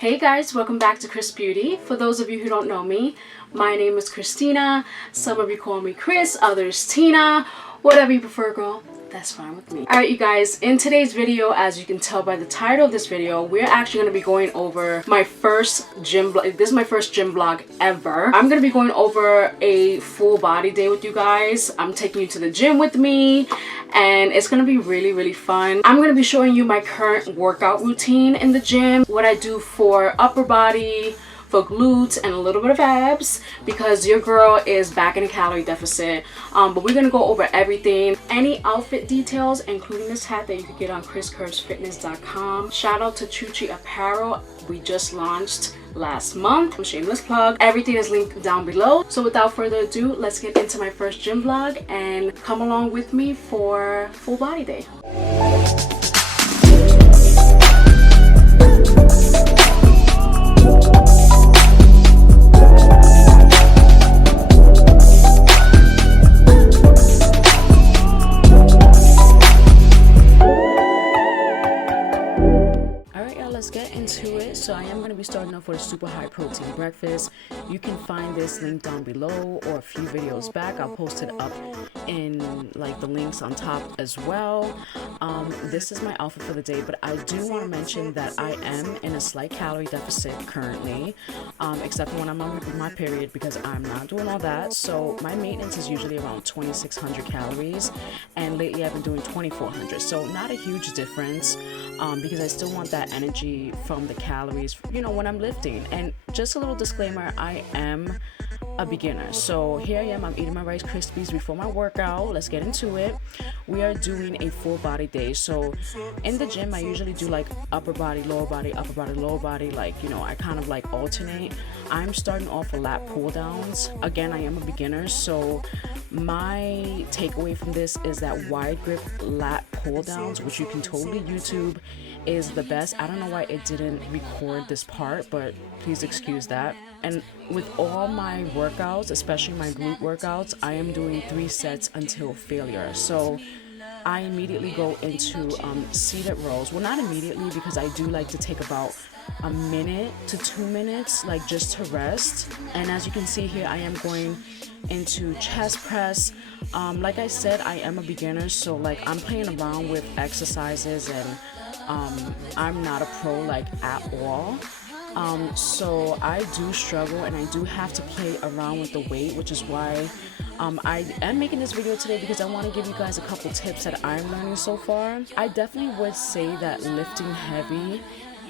Hey guys, welcome back to KrissBeauty. For those of you who don't know me, my name is Christina. Some of you call me Kriss, others Tina. Whatever you prefer, girl, that's fine with me. Alright you guys, in today's video, as you can tell by the title of this video, we're actually going to be going over my first gym vlog. This is my first gym vlog ever. I'm going to be going over a full body day with you guys. I'm taking you to the gym with me and it's going to be really fun. I'm going to be showing you my current workout routine in the gym, what I do for upper body, for glutes, and a little bit of abs, because your girl is back in a calorie deficit. But we're gonna go over everything, any outfit details, including this hat that you can get on KrissCurvesFitness.com. Shout out to Chuchi Apparel, we just launched last month. Shameless plug. Everything is linked down below. So without further ado, let's get into my first gym vlog and come along with me for full body day. So I am going to be starting off with a super high protein breakfast. You can find this link down below or a few videos back. I'll post it up in like the links on top as well. This is my outfit for the day, but I do want to mention that I am in a slight calorie deficit currently, except when I'm on my period, because I'm not doing all that. So my maintenance is usually around 2,600 calories, and lately I've been doing 2,400. So not a huge difference, because I still want that energy from the calories, you know, when I'm lifting. And just a little disclaimer, I am a beginner. So here I am, I'm eating my Rice Krispies before my workout. Let's get into it. We are doing a full body day. So in the gym, I usually do like upper body, lower body, upper body, lower body. Like, you know, I kind of like alternate. I'm starting off with Lat Pulldowns. Again, I am a beginner. So my takeaway from this is that wide grip Lat Pulldowns, which you can totally YouTube, is the best. I don't know why it didn't record this part, but please excuse that. And with all my workouts, especially my glute workouts, I am doing 3 sets until failure. So I immediately go into seated rows. Well, not immediately, because I do like to take about a minute to 2 minutes, like just to rest. And as you can see here, I am going into chest press. Like I said, I am a beginner, so like I'm playing around with exercises, and I'm not a pro like at all. So I do struggle, and I do have to play around with the weight, which is why I am making this video today, because I want to give you guys a couple tips that I'm learning so far. I definitely would say that lifting heavy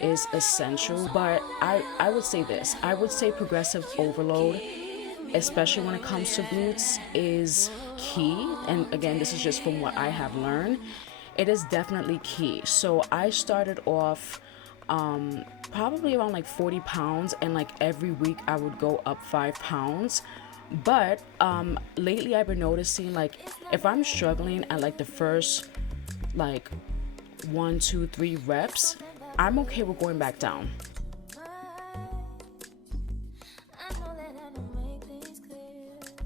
is essential, but I would say this. I would say progressive overload, especially when it comes to glutes, is key. And again, this is just from what I have learned. It is definitely key. So I started off probably around like 40 pounds, and like every week I would go up 5 pounds. But lately I've been noticing, like, if I'm struggling at like the first like 1, 2, 3 reps, I'm okay with going back down.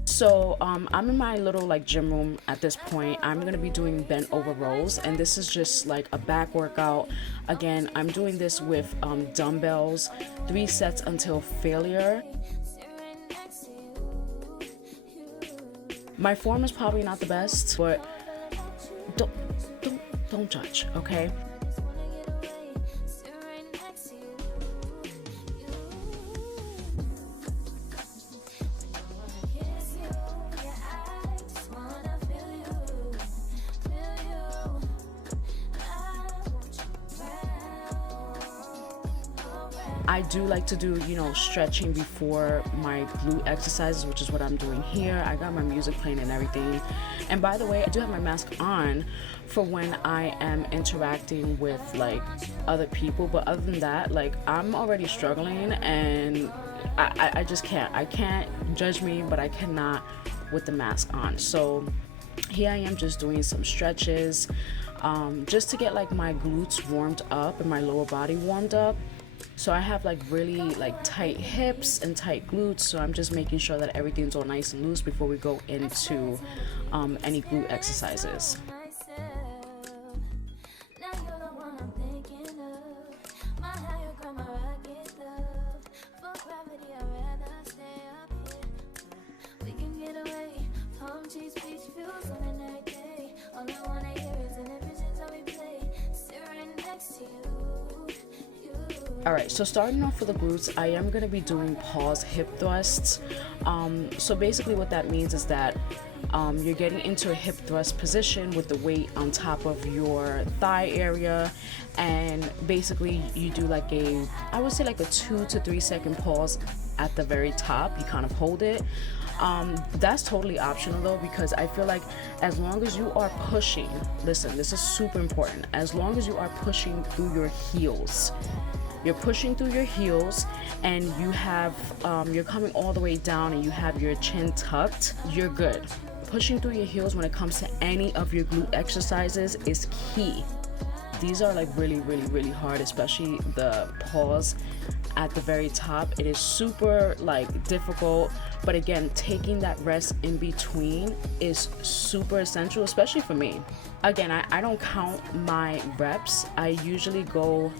So I'm in my little like gym room at this point. I'm gonna be doing bent over rows, and this is just like a back workout. Again, I'm doing this with dumbbells, 3 sets until failure. My form is probably not the best, but don't judge, okay? I do like to do, you know, stretching before my glute exercises, which is what I'm doing here. I got my music playing and everything. And by the way, I do have my mask on for when I am interacting with like other people. But other than that, like, I'm already struggling, and I just can't. I can't judge me, but I cannot with the mask on. So here I am just doing some stretches, just to get like my glutes warmed up and my lower body warmed up. So I have like really like tight hips and tight glutes, so I'm just making sure that everything's all nice and loose before we go into any glute exercises. All right, so starting off with the glutes, I am going to be doing pause hip thrusts. So basically what that means is that you're getting into a hip thrust position with the weight on top of your thigh area, and basically you do like I would say like a 2 to 3 second pause at the very top. You kind of hold it. That's totally optional though, because I feel like as long as you are pushing, listen, this is super important, as long as you are pushing through your heels, you're pushing through your heels and you have you're coming all the way down and you have your chin tucked, you're good. Pushing through your heels when it comes to any of your glute exercises is key. These are like really hard, especially the pause at the very top. It is super like difficult, but again, taking that rest in between is super essential, especially for me. Again, I don't count my reps. I usually go,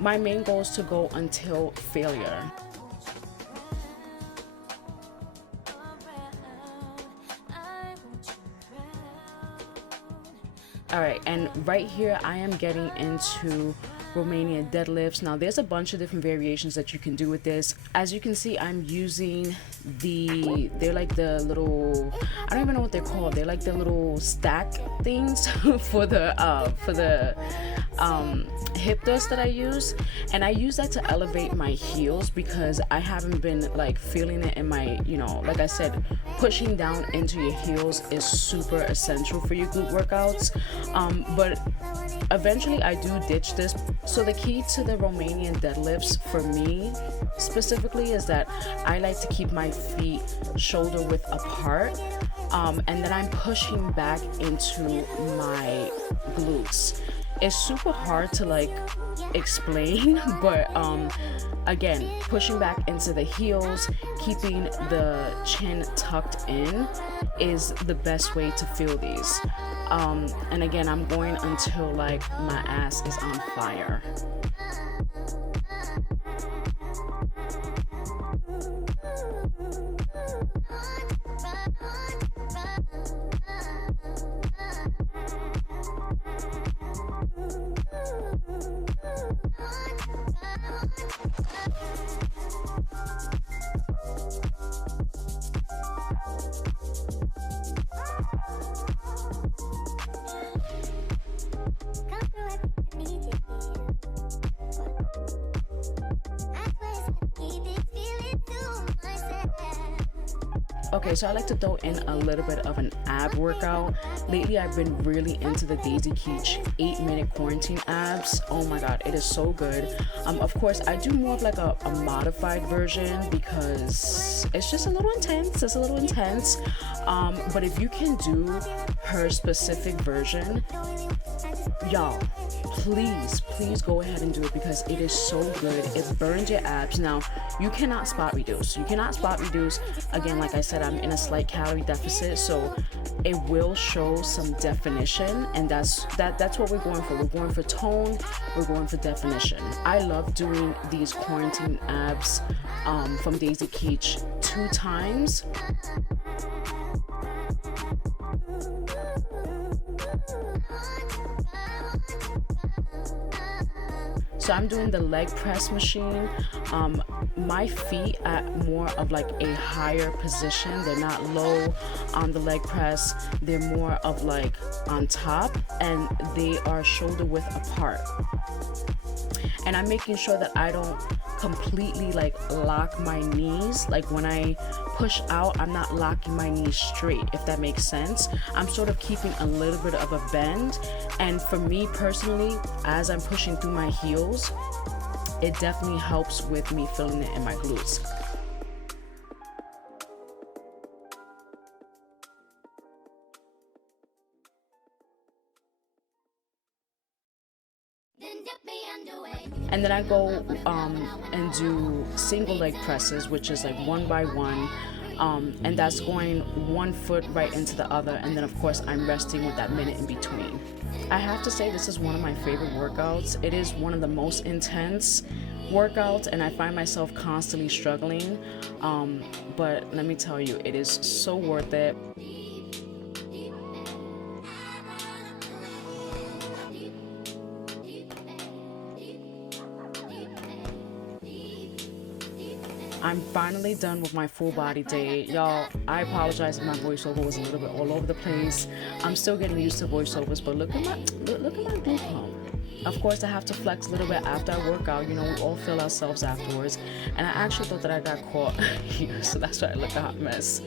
my main goal is to go until failure. All right, and right here I am getting into Romanian deadlifts. Now there's a bunch of different variations that you can do with this. As you can see, I'm using they're like the little, I don't even know what they're called. They're like the little stack things for the hip thrust that I use, and I use that to elevate my heels because I haven't been like feeling it in my, you know, like I said, pushing down into your heels is super essential for your glute workouts. But eventually I do ditch this. So the key to the Romanian deadlifts for me specifically is that I like to keep my feet shoulder width apart, and then I'm pushing back into my glutes. It's super hard to like explain, but again, pushing back into the heels, keeping the chin tucked in is the best way to feel these. And again, I'm going until like my ass is on fire. Okay, so I like to throw in a little bit of an ab workout. Lately, I've been really into the Keech 8-minute quarantine abs. Oh my god, it is so good. Of course, I do more of like a modified version because it's just a little intense. It's a little intense. But if you can do her specific version, y'all, please go ahead and do it because it is so good. It burns your abs. Now, you cannot spot reduce. Again, like I said, I'm in a slight calorie deficit, so it will show some definition, and that's what we're going for. We're going for tone, we're going for definition. I love doing these quarantine abs from Keech 2 times. So I'm doing the leg press machine. My feet at more of like a higher position. They're not low on the leg press. They're more of like on top, and they are shoulder width apart. And I'm making sure that I don't completely like lock my knees. Like when I push out, I'm not locking my knees straight, if that makes sense. I'm sort of keeping a little bit of a bend. And for me personally, as I'm pushing through my heels, it definitely helps with me feeling it in my glutes. And then I go and do single leg presses, which is like 1 by 1. And that's going one foot right into the other. And then of course I'm resting with that minute in between. I have to say this is one of my favorite workouts. It is one of the most intense workouts, and I find myself constantly struggling. But let me tell you, it is so worth it. I'm finally done with my full body day. Y'all, I apologize if my voiceover was a little bit all over the place. I'm still getting used to voiceovers, but look at my glute pump. Of course, I have to flex a little bit after I work out. You know, we all feel ourselves afterwards. And I actually thought that I got caught here, so that's why I look a hot mess.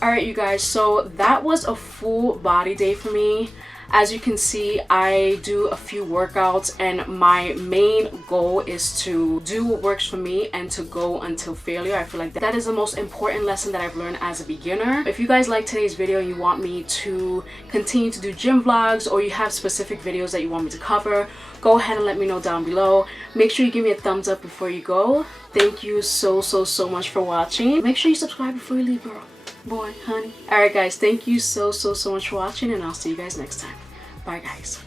Alright, you guys, so that was a full body day for me. As you can see, I do a few workouts, and my main goal is to do what works for me and to go until failure. I feel like that is the most important lesson that I've learned as a beginner. If you guys like today's video and you want me to continue to do gym vlogs, or you have specific videos that you want me to cover, go ahead and let me know down below. Make sure you give me a thumbs up before you go. Thank you so much for watching. Make sure you subscribe before you leave, girl. Boy, honey. Alright guys, thank you so much for watching, and I'll see you guys next time. Bye guys.